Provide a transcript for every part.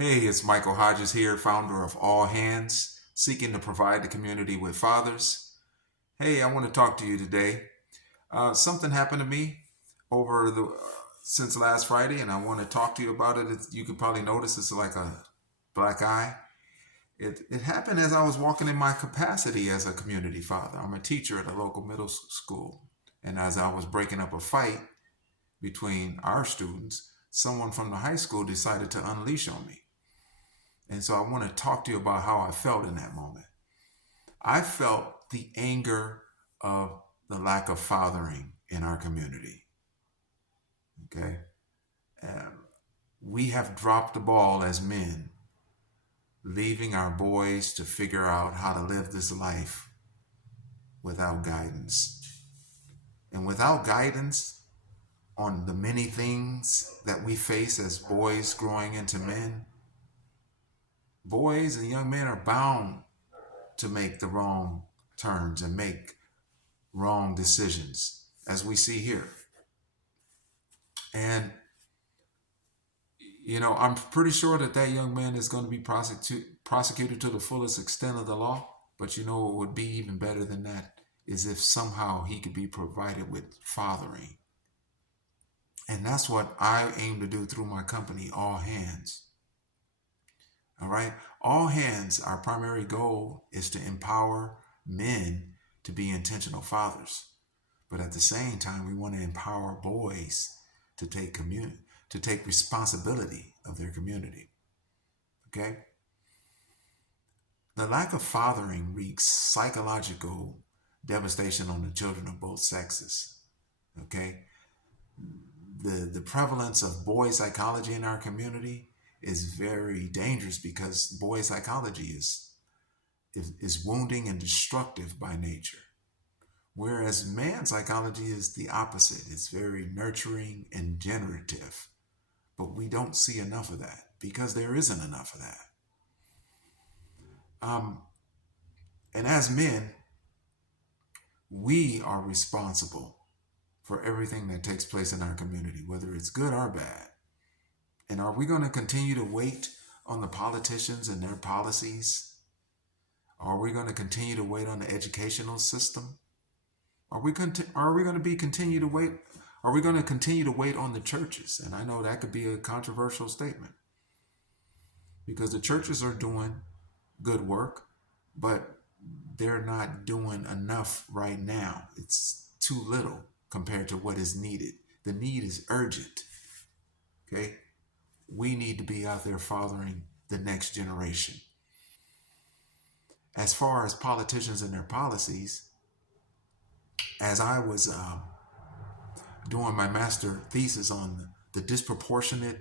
Hey, it's Michael Hodges here, founder of All Hands, seeking to provide the community with fathers. Hey, I want to talk to you today. Something happened to me over the since last Friday, and I want to talk to you about it. You can probably notice it's like a black eye. It happened as I was walking in my capacity as a community father. I'm a teacher at a local middle school, and as I was breaking up a fight between our students, someone from the high school decided to unleash on me. And so I want to talk to you about how I felt in that moment. I felt the anger of the lack of fathering in our community. Okay. Um, we have dropped the ball as men, leaving our boys to figure out how to live this life without guidance. And without guidance on the many things that we face as boys growing into men, boys and young men are bound to make the wrong turns and make wrong decisions, as we see here. And, I'm pretty sure that that young man is going to be prosecuted to the fullest extent of the law. But what would be even better than that is if somehow he could be provided with fathering. And that's what I aim to do through my company, All Hands. All right. All Hands, our primary goal is to empower men to be intentional fathers. But at the same time, we want to empower boys to take responsibility of their community. Okay? The lack of fathering wreaks psychological devastation on the children of both sexes. Okay? The prevalence of boy psychology in our community is very dangerous because boy psychology is wounding and destructive by nature. Whereas man psychology is the opposite. It's very nurturing and generative. But we don't see enough of that because there isn't enough of that. Um, and as men, we are responsible for everything that takes place in our community, whether it's good or bad. And are we going to continue to wait on the politicians and their policies? Are we going to continue to wait on the educational system? Are we going to be continue to wait? Are we going to continue to wait on the churches? And I know that could be a controversial statement because the churches are doing good work, but they're not doing enough right now. It's too little compared to what is needed. The need is urgent. Okay? We need to be out there fathering the next generation. As far as politicians and their policies, as I was doing my master thesis on the disproportionate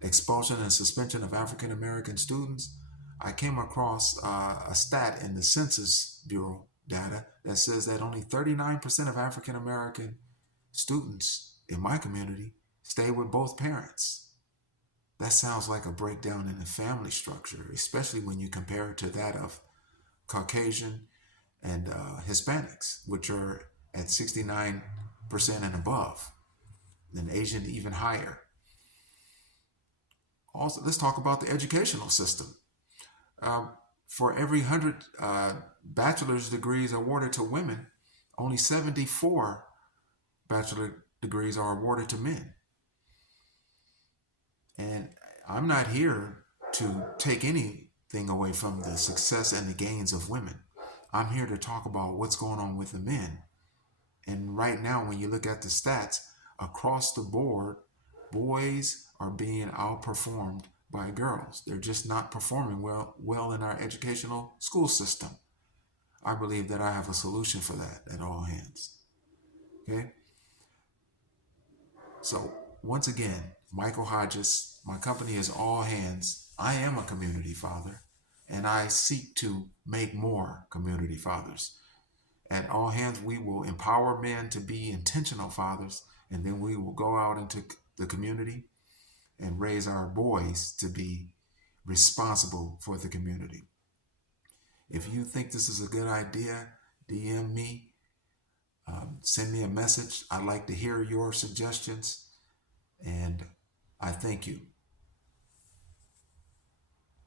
expulsion and suspension of African American students, I came across a stat in the Census Bureau data that says that only 39% of African American students in my community stay with both parents. That sounds like a breakdown in the family structure, especially when you compare it to that of Caucasian and Hispanics, which are at 69% and above, and Asian even higher. Also, let's talk about the educational system. Uh, for every 100 bachelor's degrees awarded to women, only 74 bachelor degrees are awarded to men. And I'm not here to take anything away from the success and the gains of women. I'm here to talk about what's going on with the men. And right now, when you look at the stats across the board, boys are being outperformed by girls. They're just not performing well in our educational school system. I believe that I have a solution for that at All Hands. Okay? So, once again, Michael Hodges, my company is All Hands. I am a community father, and I seek to make more community fathers. At All Hands, we will empower men to be intentional fathers, and then we will go out into the community and raise our boys to be responsible for the community. If you think this is a good idea, DM me, send me a message. I'd like to hear your suggestions, and I thank you.